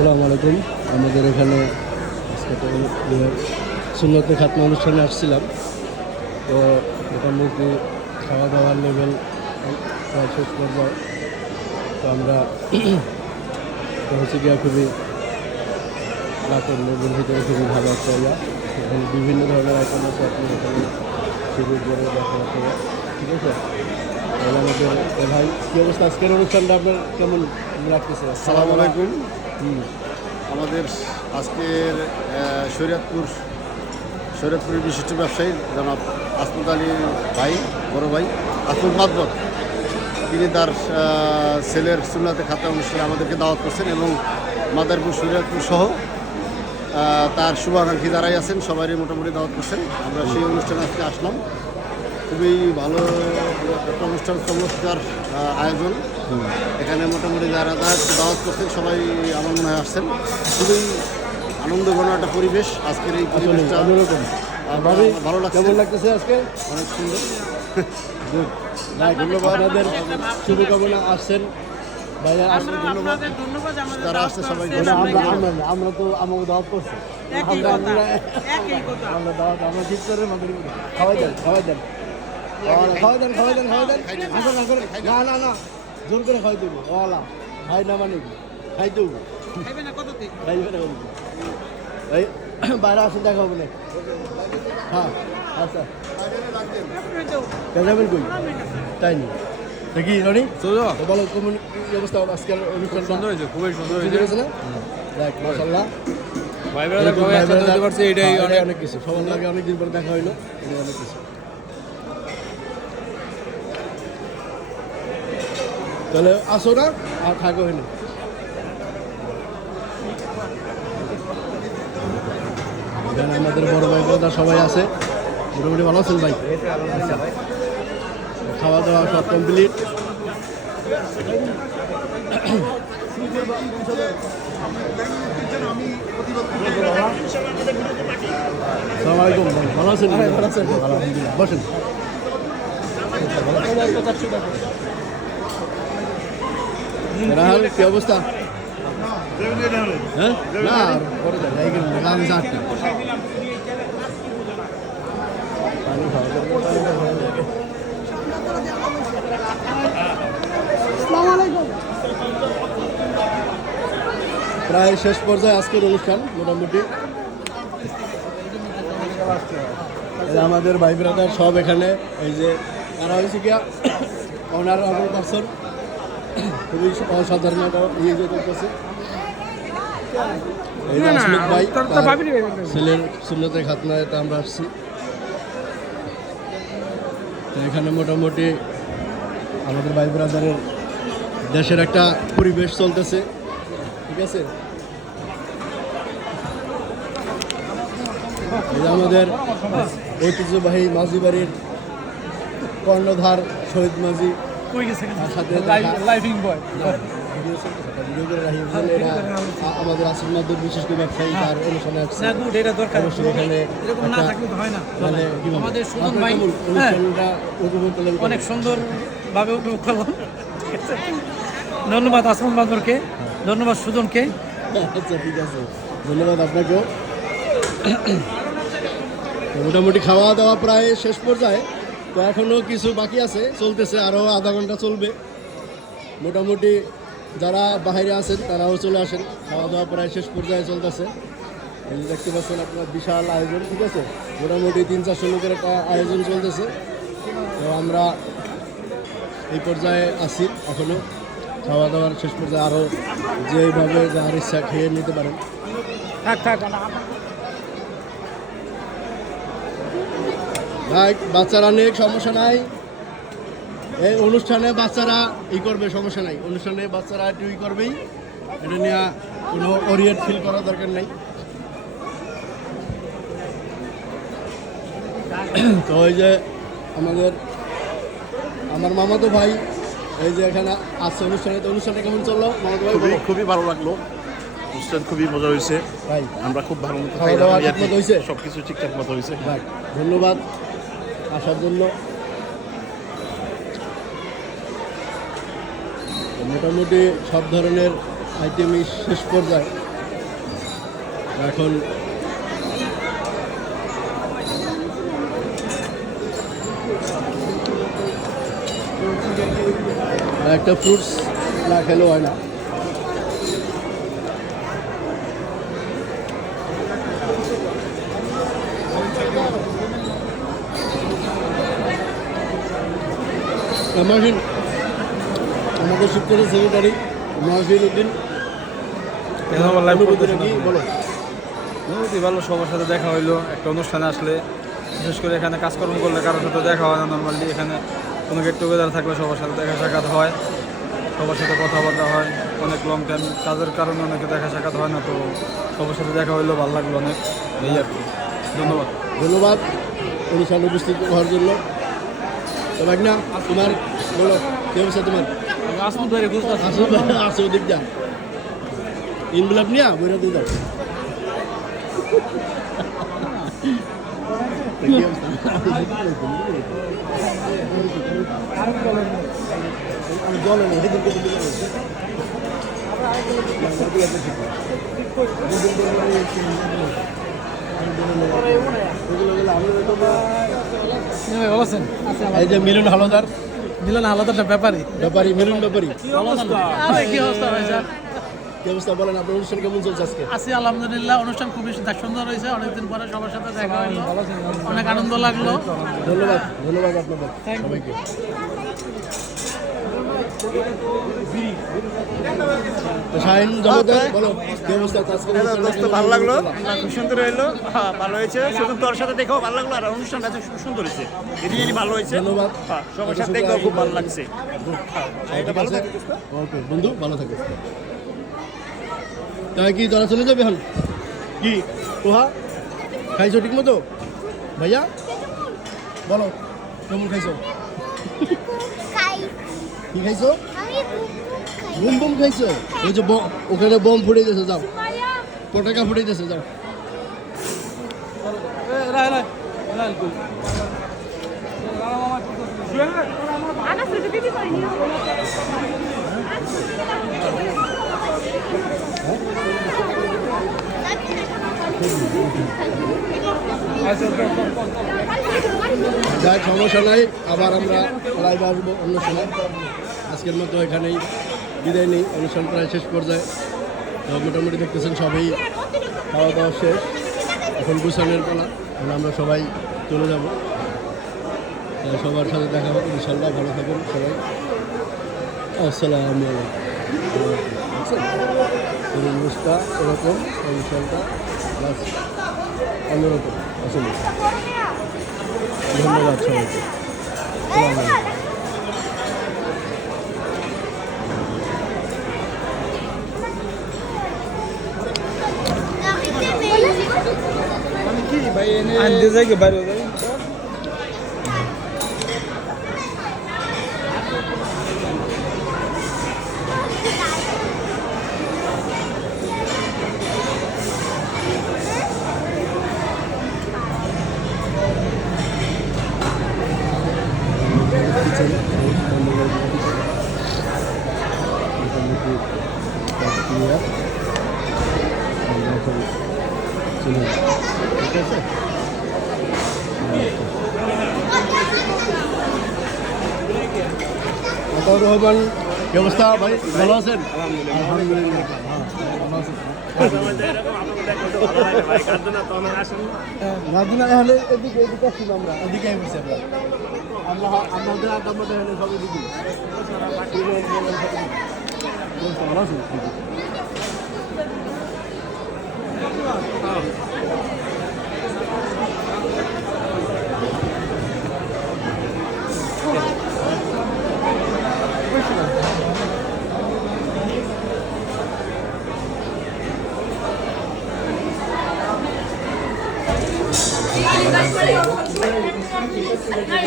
আসসালামু আলাইকুম। আমাদের এখানে আজকে তো সুন্নতে খাতনা অনুষ্ঠানে আসছিলাম। তো মোটামুটি খাওয়া দাওয়ার লেভেল প্রায় শেষ পর্যায়ে। তো আমরা তো হচ্ছে গিয়া খুবই রাতের লেভেল ভিতরে খুবই ভালো একটা ইয়া। এখানে বিভিন্ন ধরনের আইটেম আছে, আপনি এখানে শুরু করে দেখা যাচ্ছে। ঠিক আছে, তাহলে আমাদের ভাই কী অবস্থা? আজকের অনুষ্ঠানটা আপনার কেমন লাগতেছে? আসসালামু আলাইকুম। আমাদের আজকের শরীয়তপুরের বিশিষ্ট ব্যবসায়ী জনাব আসমত আলী ভাই, বড় ভাই আসমত মাদবর, তিনি তার ছেলের সুন্নাতে খাতনা অনুষ্ঠানে আমাদেরকে দাওয়াত করছেন এবং মাদারপুর শরীয়তপুর সহ তার শুভাকাঙ্ক্ষী যারাই আছেন সবারই মোটামুটি দাওয়াত করছেন। আমরা সেই অনুষ্ঠানে আজকে আসলাম। খুবই ভালো একটা অনুষ্ঠান, চমৎকার আয়োজন। এখানে মোটামুটি যারা দাওয়াত করছেন সবাই আমার মনে হয় আসছেন। খুবই আনন্দঘন একটা পরিবেশ আজকের এই পরিবেশটা। ভালো লাগছে। কেমন লাগতেছে আজকে? অনেক সুন্দর। ধন্যবাদ। আপনাদের শুভকামনা আসছেন ভাইয়া, আসলে ধন্যবাদ তারা আসছে সবাই। আমরা তো আমাকে দাওয়াত করছি, আমরা দাওয়াত আমরা ঠিক করে খাওয়াই দেন না না জোর করে খাওয়াই দেবো। ওলা ভাই না মানে খাই দেবো, খাইবে না এই বাইরে আসেন, দেখা হবে না। হ্যাঁ আচ্ছা, যাবেন কই? তাই নি দেখি রনি বলো, কেমন কি অবস্থা? আজকের অনুষ্ঠান সুন্দর হয়েছে, খুবই সুন্দর হয়েছে না? দেখ মাশাআল্লাহ, ভাই এটাই অনেক কিছু। সবার লাগে অনেকদিন পরে দেখা হইলো, অনেক কিছু। তাহলে আসো না আর থাকো হইলো। এখানে আমাদের বড় ভাই দাদা সবাই আছে, মোটামুটি ভালো আছেন ভাই? খাওয়া দাওয়া সব কমপ্লিট। আসসালামু আলাইকুম ভাই, ভালো আছেন? আলহামদুলিল্লাহ, বসেন। রাহাল কি অবস্থা? হ্যাঁ না পরে আমি চারটা প্রায় শেষ পর্যায়ে আজকের অনুষ্ঠান। মোটামুটি আমাদের ভাই ব্রাদার সব এখানে, এই যে তারা হয়েছে গিয়া ওনার পার্সন, খুবই অসাধারণ একটা ইয়ে করতেছে। ছেলের সুন্নতে খাতনায় আমরা আসছি। তো এখানে মোটামুটি আমাদের ভাই ব্রাদারের দেশের একটা পরিবেশ চলতেছে। ঠিক আছে, আমাদের ঐতিহ্যবাহী মাঝি বাড়ির কর্ণধার শহীদ মাঝি, আমাদের আসিফ মাদুর বিশেষ করে ব্যবসায়ী, তার অনুষ্ঠানে অনেক সুন্দরভাবে উপভোগ করলাম। ধন্যবাদ আসমান মাদুরকে, ধন্যবাদ সুজনকে। আচ্ছা ঠিক আছে, ধন্যবাদ আপনাকেও। মোটামুটি খাওয়া দাওয়া প্রায় শেষ পর্যায়ে। তো এখনও কিছু বাকি আছে, চলতেছে, আরও আধা ঘন্টা চলবে। মোটামুটি যারা বাইরে আছেন তারাও চলে আসেন, খাওয়া দাওয়া প্রায় শেষ পর্যায়ে চলতেছে। এই যে দেখতে পাচ্ছেন আপনার বিশাল আয়োজন। ঠিক আছে, মোটামুটি 300-400 লোকের একটা আয়োজন চলতেছে। তো আমরা এই পর্যায়ে আছি এখনও, খাওয়া দাওয়ার শেষ পর্যায়ে। আরও যেভাবে যার ইচ্ছা খেয়ে নিতে পারেন। ভাই বাচ্চারা অনেক সমস্যা নাই, এই অনুষ্ঠানে বাচ্চারা করবে, সমস্যা নাই। অনুষ্ঠানে বাচ্চারা একটু করবেই, এটা নিয়ে কোনো ওরিয়েন্ট ফিল করার দরকার নেই। তো ওই যে আমার মামাতো ভাই এই যে এখানে আছে অনুষ্ঠানে। তো অনুষ্ঠানটা কেমন চললো মামাতো ভাই? খুবই ভালো লাগলো, অনুষ্ঠান খুবই মজা হয়েছে ভাই। আমরা খুব ভালো মতো খাওয়া দাওয়া ঠিক মতো হয়েছে, সব কিছু ঠিকঠাক মতো হয়েছে। ভাই ধন্যবাদ আসার জন্য। মোটামুটি সব ধরনের আইটেমই শেষ পর্যায়ে। এখন একটা ফ্রুটস না খেলেও হয় না। মাহফিল আমাদের শিক্ষকের সেক্রেটারি মাহফিল উদ্দিন অনুভূতিটা কি বলো? অনুভূতি ভালো, সবার সাথে দেখা হইলো। একটা অনুষ্ঠানে আসলে বিশেষ করে এখানে কাজকর্ম করলে কারোর সাথে দেখা হয় না নর্মালি। এখানে কোনো গেট টুগেদার থাকলে সবার সাথে দেখা সাক্ষাৎ হয়, সবার সাথে কথাবার্তা হয়। অনেক লং টাইম কাজের কারণে অনেকে দেখা সাক্ষাৎ হয় না, তো সবার সাথে দেখা হইলো, ভালো লাগলো অনেক, এই আর কি। ধন্যবাদ। ধন্যবাদ অনুষ্ঠানে উপস্থিত হওয়ার জন্য। তো ভাই না তোমার বলো কি অবস্থা তোমার? আসুন ধরে বুঝতে আসো দিক যা ইনভেলপ নিয়ে বইটা দিয়ে দাও। জলে নেই ভালো আছেন? এই যে মিলন হালদার, দিলেন আলাদা একটা ব্যাপারই। ব্যাপারী মিলন ব্যাপারী, আরে কি অবস্থা ভাই স্যার? কি অবস্থা বলেন? আপনার অনুষ্ঠান কেমন চলছে আজকে? আছি আলহামদুলিল্লাহ, অনুষ্ঠান খুবই সুন্দর হয়েছে। অনেকদিন পরে সবার সাথে দেখা হলো, অনেক আনন্দ লাগলো। ধন্যবাদ, ধন্যবাদ আপনাদের সবাইকে। শাহিন জগতের বলো কি অবস্থা আজকে? ভালো লাগলো, খুব সুন্দর হইলো, ভালো হয়েছে। শুধু তোর সাথে দেখেও ভালো লাগলো, আর অনুষ্ঠানটা খুব সুন্দর হয়েছে, এদিকে ভালো হয়েছে। ধন্যবাদ, সবার সাথে দেখেও খুব ভালো লাগছে। ওকে বন্ধু, ভালো থাকে। তাই কি তোরা চলে যাবে এখন? কি পোহা খাইছো ঠিক মতো? ভাইয়া বলো কেমন খাইছো? কি খাইছো? বুম বুম খাইছো? ওই যে ওখানে বম ফুটে গেছে, যাও পটাকা ফুটে গেছে, যাও। যাই সমস্যা নাই, আবার আমরা লাইভে আসবো অন্য সময়। আজকের মতো এখানেই বিদায় নেই, অনুষ্ঠান প্রায় শেষ পর্যায়ে। তো মোটামুটি দেখতেছেন সবাই খাওয়া দাওয়া শেষ, এখন গুছানের পালা, এখন আমরা সবাই চলে যাব। সবার সাথে দেখা হবে ইনশাল্লাহ। ভালো থাকুন সবাই, আসসালামু আলাইকুম। নিউজটা এরকম, অনুষ্ঠানটা প্লাস অন্যরকম আসলে। ধন্যবাদ সবাইকে। আসসালামু আলাইকুম। আনতে যাই কি বাইরে যাই? ঠিক আছে। রহমান কি অবস্থা ভাই, ভালো আছেন? আলহামদুলিল্লাহ, ভালো আছেন। রাজুনা এখানে এদিকে এদিকে আসছি আমরা, এদিকে আসছি আমরা আমাদের আড্ডা মধ্যে এখানে সব এদিকে ভালো আছেন। Ay,